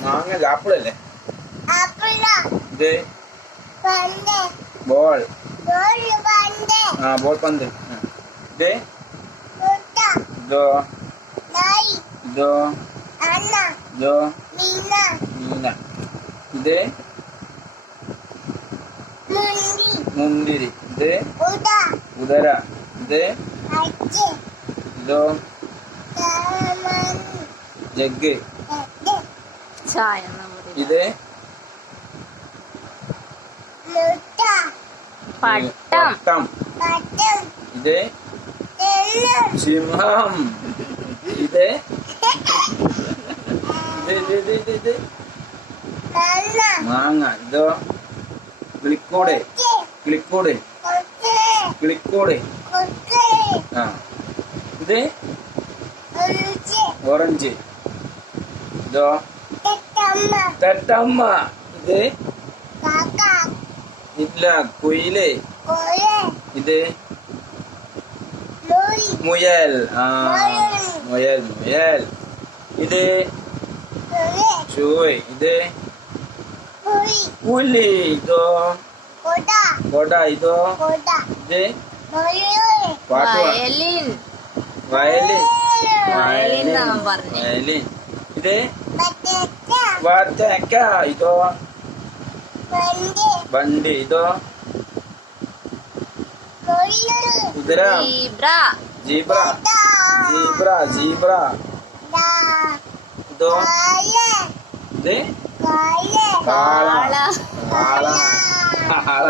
മാങ്ങ ആപ്പിളല്ലേ? ഇത് ball. Ball പന്ത്. ഇത് ഇതോ ഇതോ ഇതോ മീന. ഇത് മുന്തിരി. ഇത് ഉദര. ഇത് ഇതോ ജഗ്. ഇത് പട്ടം. ഇത് സിംഹം. ഇത് മാങ്ങ. ഇതോ കിളിക്കൂട്. കിളിക്കൂട്. കിളിക്കൂട്. ഇത് ഓറഞ്ച്. ഇതോ തത്തമ്മ. ഇത് ഇല്ല കുയില്. ഇത് മുയൽ. മുയൽ മുയൽ. ഇത് ചൂയ്. ഇത് പുലി. ഇതോ കൊട. ഇതോ ഇത് വയലിൻ. വയലിൻ. വയലിൻ. ഇത് വത്തക്ക. ഇതോ വണ്ടി. ഇതോ കുതിര. ജീബ്ര. ജീബ്ര. ജീബ്ര. ഇതോ ഇത് കാള. കാള. കാള.